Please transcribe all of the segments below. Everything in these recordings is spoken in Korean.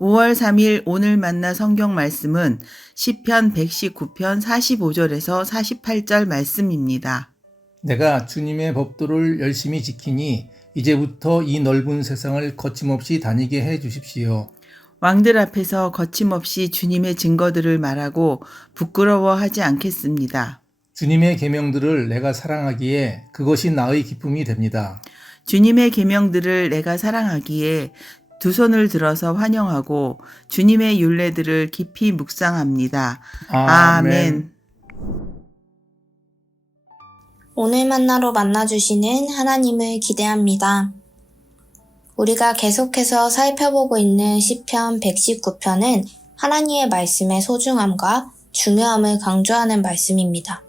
5월 3일 오늘 만나 성경 말씀은 시편 119편 45절에서 48절 말씀입니다. 내가 주님의 법도를 열심히 지키니 이제부터 이 넓은 세상을 거침없이 다니게 해 주십시오. 왕들 앞에서 거침없이 주님의 증거들을 말하고 부끄러워하지 않겠습니다. 주님의 계명들을 내가 사랑하기에 그것이 나의 기쁨이 됩니다. 주님의 계명들을 내가 사랑하기에 두 손을 들어서 환영하고 주님의 율례들을 깊이 묵상합니다. 아멘. 오늘 만나로 만나주시는 하나님을 기대합니다. 우리가 계속해서 살펴보고 있는 시편 119편은 하나님의 말씀의 소중함과 중요함을 강조하는 말씀입니다.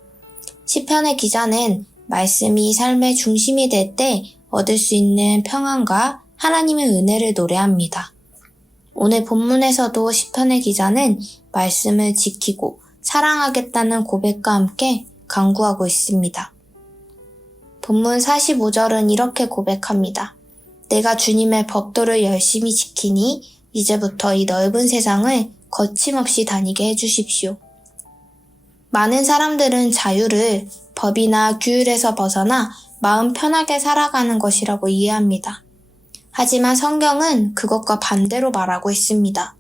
시편의 기자는 말씀이 삶의 중심이 될 때 얻을 수 있는 평안과 하나님의 은혜를 노래합니다. 오늘 본문에서도 시편의 기자는 말씀을 지키고 사랑하겠다는 고백과 함께 간구하고 있습니다. 본문 45절은 이렇게 고백합니다. 내가 주님의 법도를 열심히 지키니 이제부터 이 넓은 세상을 거침없이 다니게 해주십시오. 많은 사람들은 자유를 법이나 규율에서 벗어나 마음 편하게 살아가는 것이라고 이해합니다. 하지만 성경은 그것과 반대로 말하고 있습니다.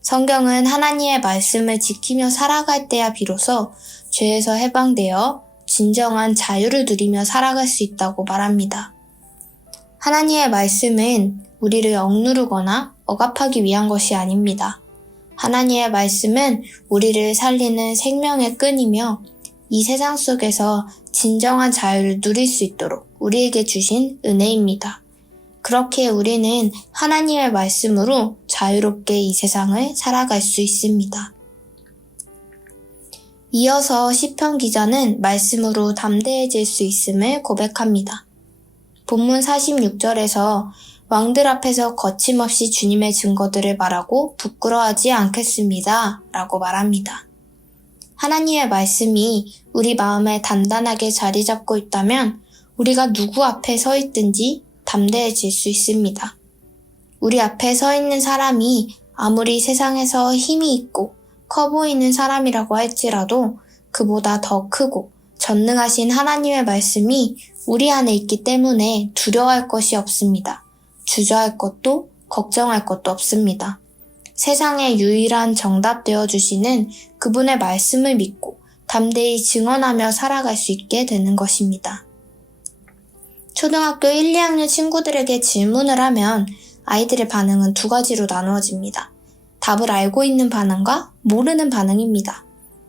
성경은 하나님의 말씀을 지키며 살아갈 때야 비로소 죄에서 해방되어 진정한 자유를 누리며 살아갈 수 있다고 말합니다. 하나님의 말씀은 우리를 억누르거나 억압하기 위한 것이 아닙니다. 하나님의 말씀은 우리를 살리는 생명의 끈이며 이 세상 속에서 진정한 자유를 누릴 수 있도록 우리에게 주신 은혜입니다. 그렇게 우리는 하나님의 말씀으로 자유롭게 이 세상을 살아갈 수 있습니다. 이어서 시편 기자는 말씀으로 담대해질 수 있음을 고백합니다. 본문 46절에서 왕들 앞에서 거침없이 주님의 증거들을 말하고 부끄러워하지 않겠습니다. 라고 말합니다. 하나님의 말씀이 우리 마음에 단단하게 자리 잡고 있다면 우리가 누구 앞에 서 있든지 담대해질 수 있습니다. 우리 앞에 서 있는 사람이 아무리 세상에서 힘이 있고 커 보이는 사람이라고 할지라도 그보다 더 크고 전능하신 하나님의 말씀이 우리 안에 있기 때문에 두려워할 것이 없습니다. 주저할 것도 걱정할 것도 없습니다. 세상의 유일한 정답 되어주시는 그분의 말씀을 믿고 담대히 증언하며 살아갈 수 있게 되는 것입니다. 초등학교 1, 2학년 친구들에게 질문을 하면 아이들의 반응은 두 가지로 나누어집니다. 답을 알고 있는 반응과 모르는 반응입니다.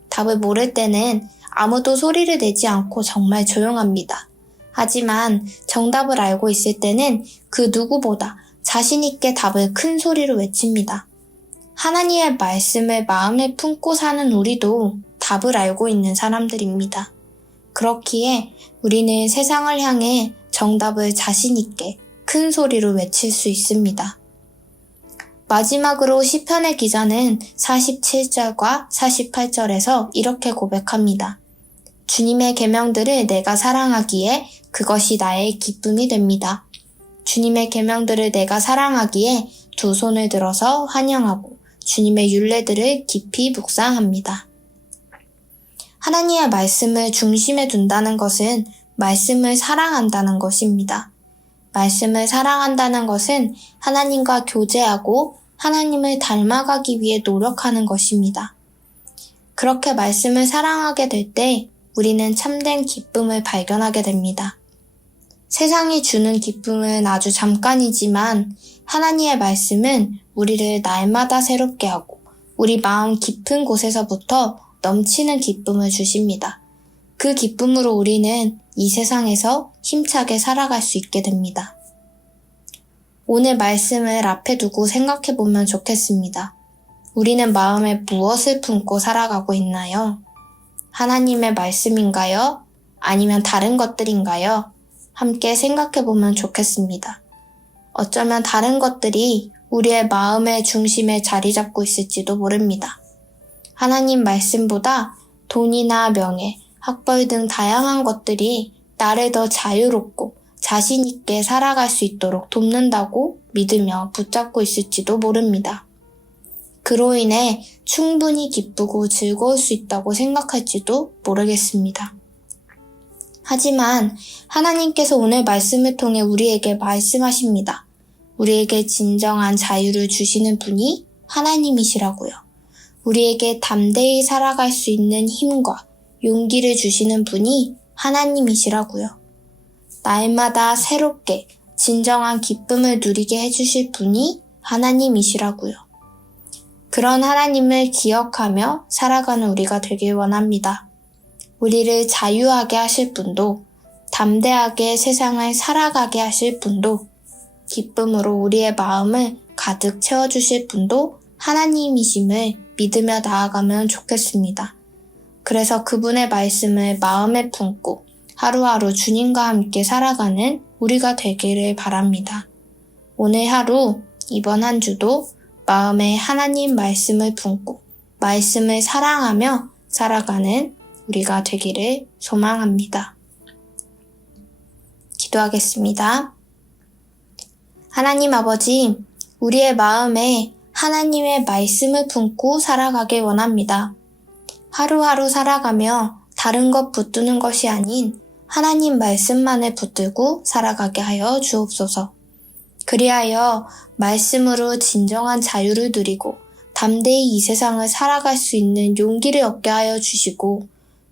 답을 모를 때는 아무도 소리를 내지 않고 정말 조용합니다. 하지만 정답을 알고 있을 때는 그 누구보다 자신 있게 답을 큰 소리로 외칩니다. 하나님의 말씀을 마음에 품고 사는 우리도 답을 알고 있는 사람들입니다. 그렇기에 우리는 세상을 향해 정답을 자신 있게 큰 소리로 외칠 수 있습니다. 마지막으로 시편의 기자는 47절과 48절에서 이렇게 고백합니다. 주님의 계명들을 내가 사랑하기에 그것이 나의 기쁨이 됩니다. 주님의 계명들을 내가 사랑하기에 두 손을 들어서 환영하고 주님의 율례들을 깊이 묵상합니다. 하나님의 말씀을 중심에 둔다는 것은 말씀을 사랑한다는 것입니다. 말씀을 사랑한다는 것은 하나님과 교제하고 하나님을 닮아가기 위해 노력하는 것입니다. 그렇게 말씀을 사랑하게 될 때 우리는 참된 기쁨을 발견하게 됩니다. 세상이 주는 기쁨은 아주 잠깐이지만 하나님의 말씀은 우리를 날마다 새롭게 하고 우리 마음 깊은 곳에서부터 넘치는 기쁨을 주십니다. 그 기쁨으로 우리는 이 세상에서 힘차게 살아갈 수 있게 됩니다. 오늘 말씀을 앞에 두고 생각해 보면 좋겠습니다. 우리는 마음에 무엇을 품고 살아가고 있나요? 하나님의 말씀인가요? 아니면 다른 것들인가요? 함께 생각해 보면 좋겠습니다. 어쩌면 다른 것들이 우리의 마음의 중심에 자리 잡고 있을지도 모릅니다. 하나님 말씀보다 돈이나 명예, 학벌 등 다양한 것들이 나를 더 자유롭고 자신 있게 살아갈 수 있도록 돕는다고 믿으며 붙잡고 있을지도 모릅니다. 그로 인해 충분히 기쁘고 즐거울 수 있다고 생각할지도 모르겠습니다. 하지만 하나님께서 오늘 말씀을 통해 우리에게 말씀하십니다. 우리에게 진정한 자유를 주시는 분이 하나님이시라고요. 우리에게 담대히 살아갈 수 있는 힘과 용기를 주시는 분이 하나님이시라고요. 날마다 새롭게 진정한 기쁨을 누리게 해주실 분이 하나님이시라고요. 그런 하나님을 기억하며 살아가는 우리가 되길 원합니다. 우리를 자유하게 하실 분도, 담대하게 세상을 살아가게 하실 분도, 기쁨으로 우리의 마음을 가득 채워주실 분도 하나님이심을 믿으며 나아가면 좋겠습니다. 그래서 그분의 말씀을 마음에 품고 하루하루 주님과 함께 살아가는 우리가 되기를 바랍니다. 오늘 하루, 이번 한 주도 마음에 하나님 말씀을 품고 말씀을 사랑하며 살아가는 우리가 되기를 소망합니다. 기도하겠습니다. 하나님 아버지, 우리의 마음에 하나님의 말씀을 품고 살아가길 원합니다. 하루하루 살아가며 다른 것 붙드는 것이 아닌 하나님 말씀만을 붙들고 살아가게 하여 주옵소서. 그리하여 말씀으로 진정한 자유를 누리고 담대히 이 세상을 살아갈 수 있는 용기를 얻게 하여 주시고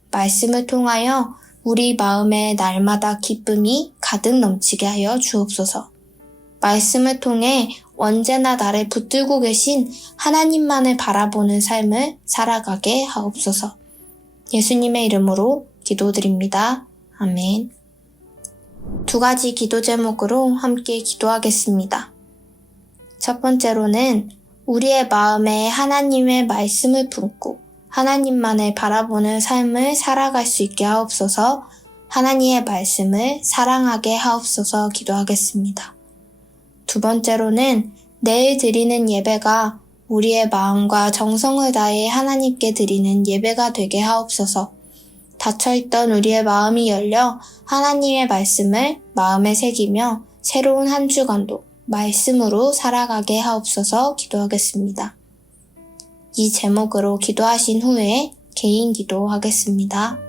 말씀을 통하여 우리 마음에 날마다 기쁨이 가득 넘치게 하여 주옵소서. 말씀을 통해 언제나 나를 붙들고 계신 하나님만을 바라보는 삶을 살아가게 하옵소서. 예수님의 이름으로 기도드립니다. 아멘. 두 가지 기도 제목으로 함께 기도하겠습니다. 첫 번째로는 우리의 마음에 하나님의 말씀을 품고 하나님만을 바라보는 삶을 살아갈 수 있게 하옵소서. 하나님의 말씀을 사랑하게 하옵소서 기도하겠습니다. 두 번째로는 내일 드리는 예배가 우리의 마음과 정성을 다해 하나님께 드리는 예배가 되게 하옵소서. 닫혀있던 우리의 마음이 열려 하나님의 말씀을 마음에 새기며 새로운 한 주간도 말씀으로 살아가게 하옵소서 기도하겠습니다. 이 제목으로 기도하신 후에 개인 기도하겠습니다.